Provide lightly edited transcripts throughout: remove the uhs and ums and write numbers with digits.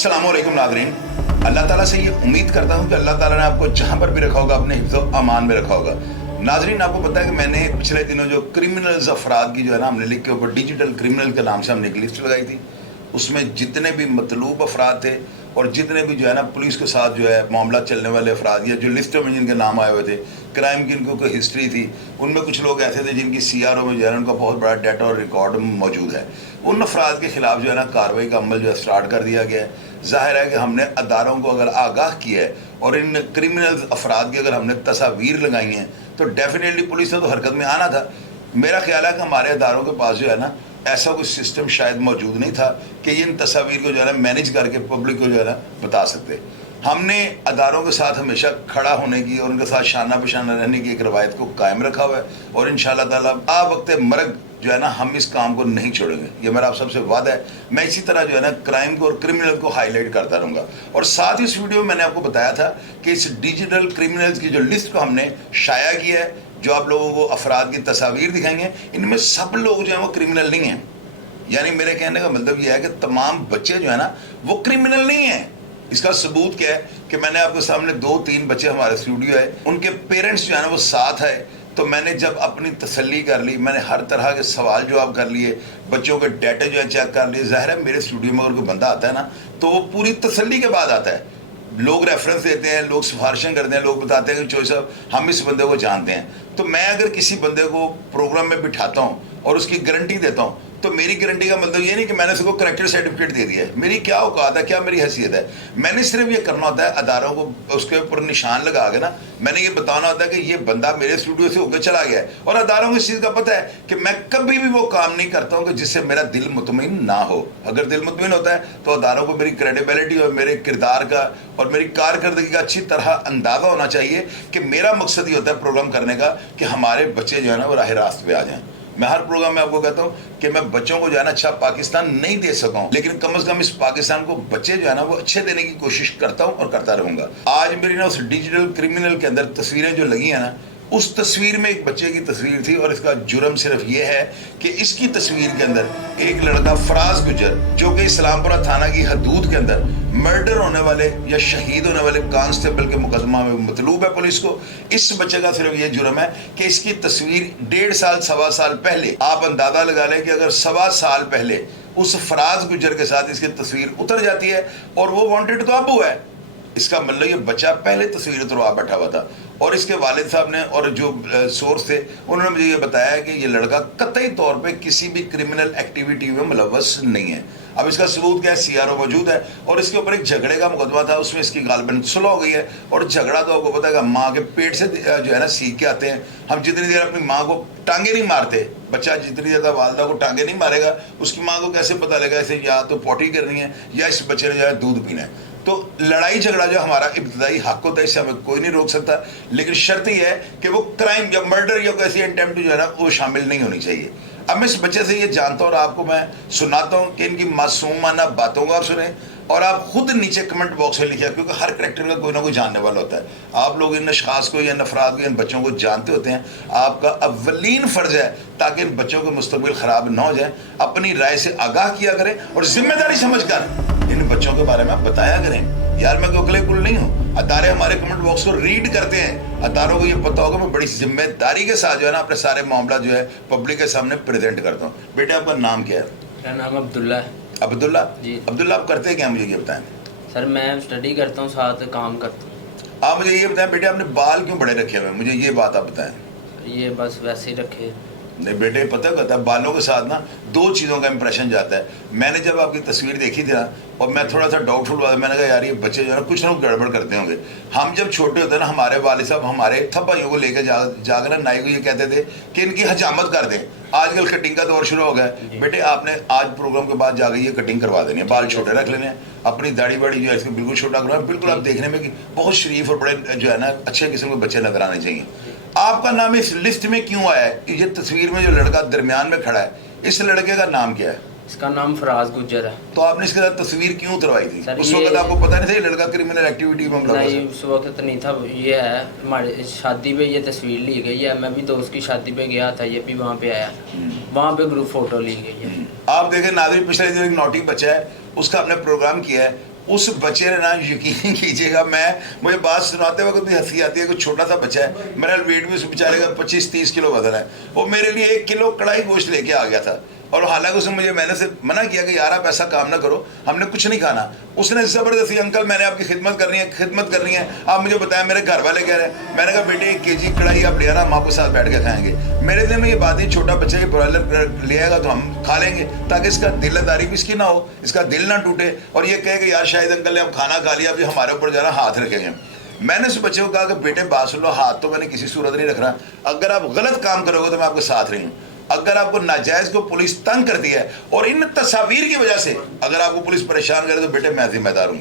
अस्सलाम वालेकुम नाज़रीन, अल्लाह ताला से ये उम्मीद करता हूँ कि अल्लाह ताला ने आपको जहाँ पर भी रखा होगा अपने हिफ्ज़ अमान में रखा होगा। नाज़रीन, आपको पता है कि मैंने पिछले दिनों जो क्रिमिनल्स अफराद की जो है ना, हमने लिख के ऊपर डिजिटल क्रिमिनल के नाम से हमने एक लिस्ट लगाई थी। उसमें जितने भी मतलूब अफराद थे और जितने भी जो है ना पुलिस के साथ जो है मामला चलने वाले अफराद या जो लिस्टों में जिनके नाम आए हुए थे, क्राइम की इनको कोई हिस्ट्री थी, उनमें कुछ लोग ऐसे थे जिनकी CRO में जो है ना उनका बहुत बड़ा डाटा और रिकॉर्ड मौजूद है। उन अफराद के खिलाफ जो है ना कार्रवाई का अमल जो है स्टार्ट कर दिया गया है। ज़ाहिर है कि हमने अदारों को अगर आगाह किया है और इन क्रिमिनल अफराद की अगर हमने तस्वीर लगाई हैं तो डेफिनेटली पुलिस ने तो हरकत में आना था। मेरा ख्याल है कि हमारे अदारों के पास जो है ना ऐसा कोई सिस्टम शायद मौजूद नहीं था कि इन तस्वीर को जो है ना मैनेज करके पब्लिक को जो है ना बता सकते। हमने अदारों के साथ हमेशा खड़ा होने की और उनके साथ शाना बशाना रहने की एक रवायत को कायम रखा हुआ है और इंशाअल्लाह ताला आ वक्त मर्ग जो है ना हम इस काम को नहीं छोड़ेंगे, ये मेरा आप सबसे वादा है। मैं इसी तरह जो है ना क्राइम को और क्रिमिनल को हाईलाइट करता रहूँगा। और साथ ही इस वीडियो में मैंने आपको बताया था कि इस डिजिटल क्रिमिनल्स की जो लिस्ट को हमने शाया किया है, जो आप लोगों को अफराद की तस्वीर दिखाएंगे, इनमें सब लोग जो है वो क्रिमिनल नहीं हैं। यानी मेरे कहने का मतलब यह है कि तमाम बच्चे जो है ना वो क्रिमिनल नहीं हैं। इसका सबूत क्या है कि मैंने आपके सामने 2-3 बच्चे हमारे स्टूडियो है, उनके पेरेंट्स जो है ना वो साथ है। तो मैंने जब अपनी तसल्ली कर ली, मैंने हर तरह के सवाल जवाब कर लिए, बच्चों के डाटा जो है चेक कर लिए। ज़ाहिर है मेरे स्टूडियो में अगर कोई बंदा आता है ना तो वो पूरी तसल्ली के बाद आता है। लोग रेफरेंस देते हैं, लोग सिफारिशें करते हैं, लोग बताते हैं कि चोई साहब हम इस बंदे को जानते हैं। तो मैं अगर किसी बंदे को प्रोग्राम में बिठाता हूँ और उसकी गारंटी देता हूँ तो मेरी गारंटी का मतलब ये नहीं कि मैंने उसको करेक्टर सर्टिफिकेट दे दिया है। मेरी क्या औकात है, क्या मेरी हैसियत है। मैंने सिर्फ ये करना होता है अदारों को उसके ऊपर निशान लगा के ना मैंने ये बताना होता है कि ये बंदा मेरे स्टूडियो से होकर चला गया है। और अदारों को इस चीज़ का पता है कि मैं कभी भी वो काम नहीं करता हूँ कि जिससे मेरा दिल मुतमईन ना हो। अगर दिल मुतमईन होता है तो अदारों को मेरी क्रेडिबिलिटी और मेरे किरदार का और मेरी कारकर्दगी का अच्छी तरह अंदाज़ा होना चाहिए कि मेरा मकसद ये होता है प्रोग्राम करने का कि हमारे बच्चे जो है ना वो राह रास्त पे आ जाएं। मैं हर प्रोग्राम में आपको कहता हूँ कि मैं बच्चों को जो है ना अच्छा पाकिस्तान नहीं दे सका हूँ, लेकिन कम से कम इस पाकिस्तान को बच्चे जो है ना वो अच्छे देने की कोशिश करता हूँ और करता रहूँगा। आज मेरी ना उस डिजिटल क्रिमिनल के अंदर तस्वीरें जो लगी हैं ना, उस तस्वीर में एक बच्चे की तस्वीर थी और इसका जुर्म सिर्फ ये है कि इसकी तस्वीर के अंदर एक लड़का फराज गुजर जो कि इस्लामपुरा थाना की हदूद के अंदर मर्डर होने वाले या शहीद होने वाले कांस्टेबल के मुकदमा में मतलूब है पुलिस को। इस बच्चे का सिर्फ ये जुर्म है कि इसकी तस्वीर 1.5 साल 1.25 साल पहले, आप अंदाजा लगा लें कि अगर 1.25 साल पहले उस फराज गुजर के साथ इसकी तस्वीर उतर जाती है और वो वांटेड तो अब हुआ है, इसका मतलब ये बच्चा पहले तस्वीर उतरवा बैठा हुआ था। और इसके वालिद साहब ने और जो सोर्स थे उन्होंने मुझे ये बताया कि ये लड़का कतई तौर पे किसी भी क्रिमिनल एक्टिविटी में मुलव्वस नहीं है। अब इसका सबूत क्या है, CRO मौजूद है और इसके ऊपर एक झगड़े का मुकदमा था, उसमें इसकी गालबन सुलह हो गई है। और झगड़ा तो आपको पता है कि माँ के पेट से जो है ना सीख के आते हैं। हम जितनी देर अपनी माँ को टांगे नहीं मारते, बच्चा जितनी देर वालदा को टांगे नहीं मारेगा उसकी माँ को कैसे पता लगेगा इसे या तो पॉटी करनी है या इस बच्चे ने जो है दूध पीना है। तो लड़ाई झगड़ा जो हमारा इब्तदाई हक होता है, इसे हमें कोई नहीं रोक सकता, लेकिन शर्त यह है कि वो क्राइम या मर्डर या कैसी अटेम्प्ट जो है ना वो शामिल नहीं होनी चाहिए। अब मैं इस बच्चे से ये जानता हूँ और आपको मैं सुनाता हूँ कि इनकी मासूमाना बातों को आप सुने और आप खुद नीचे कमेंट बॉक्स में लिखिए, क्योंकि हर करैक्टर का कोई ना कोई जानने वाला होता है। आप लोग इन अशखास को या अफराद को, इन बच्चों को जानते होते हैं। आपका अव्वलीन फ़र्ज़ है ताकि इन बच्चों का मुस्तकबिल ख़राब ना हो जाए, अपनी राय से आगाह किया करें और जिम्मेदारी समझ कर इन बच्चों के बारे में आप बताया करें। यार मैं कोकले कुल नहीं हूँ, अदारे हमारे कमेंट बॉक्स को रीड करते हैं। अदारों को ये पता होगा मैं बड़ी जिम्मेदारी के साथ जो है ना अपने सारे मामला जो है पब्लिक के सामने प्रेजेंट करता हूँ। बेटा आपका नाम क्या है? मेरा नाम अब्दुल्ला है। अब्दुल्ला जी। अब्दुल्ला आप करते हैं क्या, मुझे ये बताएं। सर मैं स्टडी करता हूँ, साथ काम करता हूँ। आप मुझे ये बताएं बेटे, आपने बाल क्यों बड़े रखे हुए हैं, मुझे ये बात आप बताएं। ये बस वैसे ही रखे। नहीं बेटे, पता कहता है बालों के साथ ना 2 चीज़ों का इंप्रेशन जाता है। मैंने जब आपकी तस्वीर देखी थी ना और मैं थोड़ा सा डाउटफुल हुआ, मैंने कहा यार ये बच्चे जो है ना कुछ ना कुछ गड़बड़ करते होंगे। हम जब छोटे होते ना हमारे वालिद साहब हमारे सब भाइयों को लेकर जाकर नाई को ये कहते थे कि इनकी हजामत कर दें। आजकल कटिंग का दौर शुरू हो गया है। बेटे आपने आज प्रोग्राम के बाद जाकर ये कटिंग करवा देनी है, बाल छोटे रख लेने हैं, अपनी दाढ़ी बाड़ी जो है इसको बिल्कुल छोटा करवाना। बिल्कुल आप देखने में कि बहुत शरीफ और बड़े जो है ना अच्छे किस्म के बच्चे नजर आने चाहिए। आपका नाम इस लिस्ट में क्यों आया है? ये तस्वीर में जो लड़का दरमियान में खड़ा है, इस लड़के का नाम क्या है? इसका नाम फराज गुजर है। तो आपने इसके साथ तस्वीर क्यों उतरवाई थी? उस वक्त आपको पता नहीं था ये लड़का क्रिमिनल एक्टिविटी में मुलव्वस है? नहीं, उस वक्त नहीं था। ये है हमारे शादी पे ये तस्वीर ली गई है। मैं भी दोस्त की शादी पे गया था, ये भी वहाँ पे आया, वहाँ पे ग्रुप फोटो ली गई है। आप देखें नाज़रीन, पिछले दिन एक नोटी बच्चा है, उसका हमने प्रोग्राम किया है उस बच्चे ने ना, यकीन कीजिएगा, मुझे बात सुनाते वक्त भी हंसी आती है। कोई छोटा सा बच्चा है, मेरा वेट भी उस बेचारे का 25-30 किलो वजन है, वो मेरे लिए 1 किलो कढ़ाई गोश्त लेके आ गया था। और हालांकि उसने मैंने से मना किया कि यार आप ऐसा काम ना करो, हमने कुछ नहीं खाना। उसने ज़बरदस्ती, अंकल मैंने आपकी खिदमत करनी है, आप मुझे बताएं, मेरे घर वाले कह रहे हैं। मैंने कहा बेटे 1 kg कढ़ाई आप ले आना, हम आपके साथ बैठ के खाएंगे। मेरे दिल में ये बात है, छोटा बच्चा ये ब्रॉयलर ले आएगा तो हम खा लेंगे, ताकि इसका दिलदारी भी इसकी ना हो, इसका दिल ना टूटे और ये कहे कि यार शायद अंकल ने अब खाना खा लिया, अभी हमारे ऊपर जाना हाथ रखेंगे। मैंने उस बच्चे को कहा कि बेटे बात सुन लो, हाथ तो मैंने किसी सूरत नहीं रख रहा, अगर आप गलत काम करोगे तो मैं आपके साथ रही हूँ। अगर आपको नाजायज़ को पुलिस तंग करती है और इन तस्वीर की वजह से अगर आपको पुलिस परेशान करे तो बेटे मैं जिम्मेदार हूँ।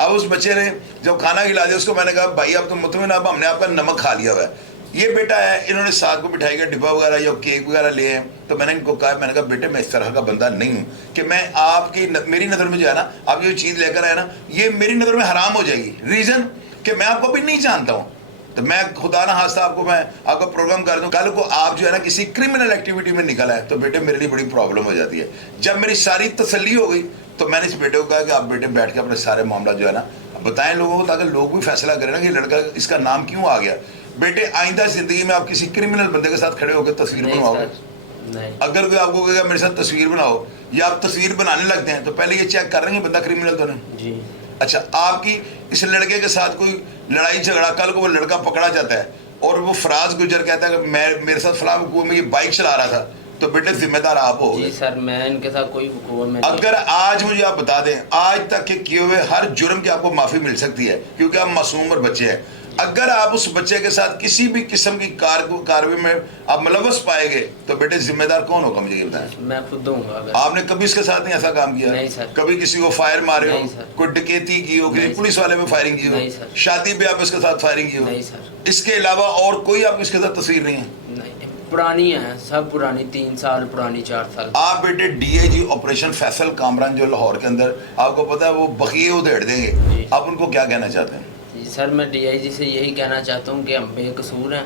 अब उस बच्चे ने जब खाना खिला दिया, उसको मैंने कहा भाई आप तो मुतमिन, अब हमने आपका नमक खा लिया हुआ है। ये बेटा है, इन्होंने साथ को मिठाई का डिब्बा वगैरह या केक वगैरह लिए हैं, तो मैंने इनको कहा, मैंने कहा बेटे मैं इस तरह का बंदा नहीं हूँ कि मैं आपकी मेरी नज़र में जो है ना, आप ये चीज़ लेकर आए ना, ये मेरी नज़र में हराम हो जाएगी। रीज़न कि मैं आपको अभी नहीं जानता हूँ, तो मैं खुदा ना खास्ता मैं आपका प्रोग्राम कर दूं, कल को आप जो है ना किसी क्रिमिनल एक्टिविटी में निकल आए तो बेटे मेरे लिए बड़ी प्रॉब्लम हो जाती है। जब मेरी सारी तसल्ली हो गई तो मैंने इस बेटे को कहा कि आप बेटे बैठ के अपने सारे मामला जो है ना बताएं लोगों को, ताकि लोग भी फैसला करें ना कि लड़का इसका नाम क्यों आ गया। बेटे आइंदा जिंदगी में आप किसी क्रिमिनल बंदे के साथ खड़े होकर तस्वीर बनवाओगे, अगर कोई आपको कहेगा मेरे साथ तस्वीर बनाओ या आप तस्वीर बनाने लगते हैं तो पहले ये चेक कर रहे हैं बंदा क्रिमिनल तो नहीं। अच्छा, आपकी इस लड़के के साथ कोई लड़ाई झगड़ा, कल को वो लड़का पकड़ा जाता है और वो फराज गुजर कहता है कि मेरे साथ फलां वकूअ में ये बाइक चला रहा था, तो बेटे जिम्मेदार आप हो। जी सर, मैं इनके साथ कोई वकूअ में अगर आज मुझे आप बता दें, आज तक के किए हुए हर जुर्म की आपको माफ़ी मिल सकती है क्योंकि आप मासूम और बच्चे हैं। अगर आप उस बच्चे के साथ किसी भी किस्म की कार्रवाई में आप मुलव्वस पाएंगे तो बेटे जिम्मेदार कौन होगा मुझे ये बताएं। मैं खुद दूंगा। आपने कभी इसके साथ नहीं ऐसा काम किया? नहीं सर। कभी किसी को फायर मारे हो, कोई डकैती की हो, किसी पुलिस वाले में फायरिंग की हो, शादी पे आप इसके साथ फायरिंग की हो? नहीं सर। इसके अलावा और कोई आप इसके साथ तस्वीर नहीं है? नहीं, पुरानी है, सब पुरानी, 3 साल पुरानी, 4 साल। आप बेटे डीआईजी ऑपरेशन फैसल कामरान जो लाहौर के अंदर, आपको पता है वो बखिए उधेड़ देंगे, आप उनको क्या कहना चाहते हैं? सर मैं डीआईजी से यही कहना चाहता हूँ कि हम बेकसूर हैं,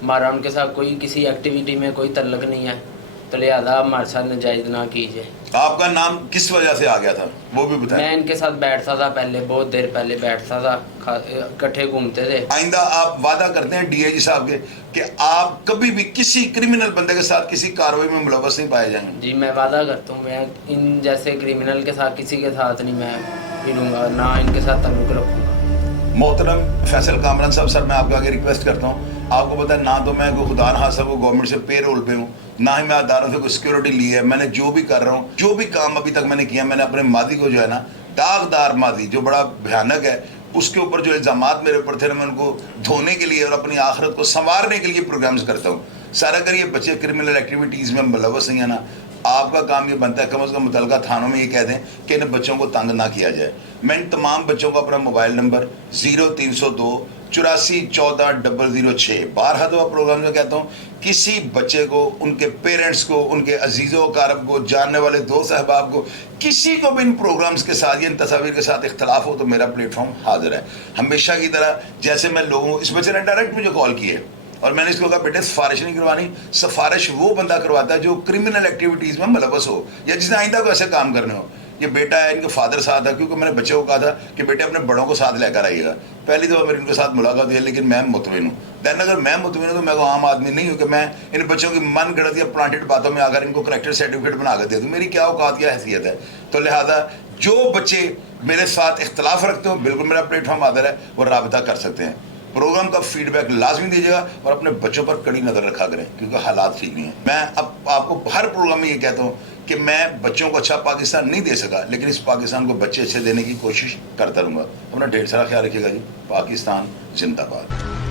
हमारा उनके साथ कोई किसी एक्टिविटी में कोई तल्लक नहीं है, तो लिहाजा हमारे साथ नाजायज़ ना कीजिए। आपका नाम किस वजह से आ गया था वो भी बताएं। मैं इनके साथ बैठता था पहले, बहुत देर पहले बैठता था, इकट्ठे घूमते थे। आइंदा आप वादा करते हैं डीआईजी साहब के कि आप कभी भी किसी क्रिमिनल बंदे के साथ किसी कार्रवाई में मुलव्वस नहीं पाए जाएंगे? जी मैं वादा करता हूँ, मैं इन जैसे क्रिमिनल के साथ किसी के साथ नहीं मैं मिलूँगा, ना इनके साथ ताल्लुक़ रखूँगा। मोहतरम फैसल कामरान साहब, सर मैं आपके आगे रिक्वेस्ट करता हूँ, आपको पता है ना तो मैं कोई खुदा न खास्ता को गवर्नमेंट से पे रोल पे हूँ, ना ही मैं अदारों से कोई सिक्योरिटी ली है। मैंने जो भी कर रहा हूँ, जो भी काम अभी तक मैंने किया, मैंने अपने मादी को जो है ना, दागदार मादी जो बड़ा भयानक है, उसके ऊपर जो इल्ज़ामात मेरे ऊपर थे मैं उनको धोने के लिए और अपनी आखिरत को संवारने के लिए प्रोग्राम्स करता हूँ। सारा अगर ये बच्चे क्रिमिनल एक्टिविटीज़ में मुलव्वस नहीं है ना, आपका काम ये बनता है कम से कम मुतल्लिका थानों में ये कह दें कि इन बच्चों को तंग ना किया जाए। मैं इन तमाम बच्चों को अपना मोबाइल नंबर 0302 84 14 006 बारहा दफा प्रोग्राम में कहता हूँ, किसी बच्चे को, उनके पेरेंट्स को, उनके अजीज़ो कारब को, जानने वाले दोस्त अहबाब को, किसी को भी इन प्रोग्राम्स के साथ या इन तस्वीर के साथ इख्तलाफ हो तो मेरा प्लेटफॉर्म हाजिर है। हमेशा की तरह जैसे मैं लोगों, इस बच्चे ने डायरेक्ट मुझे कॉल की है और मैंने इसको कहा बेटे सिफारिश नहीं करवानी, सिफारिश वो बंदा करवाता है जो क्रिमिनल एक्टिविटीज़ में मुलव्वस हो या जिसने आइंदा को ऐसे काम करने हो। ये बेटा है, इनके फादर साथ है, क्योंकि मैंने बच्चे को कहा था कि बेटे अपने बड़ों को साथ लेकर आइएगा। पहली दफ़ा मेरी उनके साथ मुलाकात हुई, लेकिन मैं मुतमिन हूँ। दैन अगर मैं मुतमिन हूँ तो मैं को आम आदमी नहीं हूँ कि मैं इन बच्चों की मन गढ़त या प्लांटेड बातों में आकर इनको करेक्टर सर्टिफिकेट बना कर दे दूँ। मेरी क्या औकात, क्या हैसियत है? तो लिहाजा जो बच्चे मेरे साथ इख्तलाफ रखते हो, बिल्कुल मेरा प्लेटफॉर्म आदर है, वो राबता कर सकते हैं। प्रोग्राम का फीडबैक लाजमी दीजिएगा और अपने बच्चों पर कड़ी नज़र रखा करें क्योंकि हालात ठीक नहीं है। मैं अब आपको हर प्रोग्राम में ये कहता हूँ कि मैं बच्चों को अच्छा पाकिस्तान नहीं दे सका, लेकिन इस पाकिस्तान को बच्चे अच्छे देने की कोशिश करता रहूँगा। अपना ढेर सारा ख्याल रखिएगा जी। पाकिस्तान जिंदाबाद।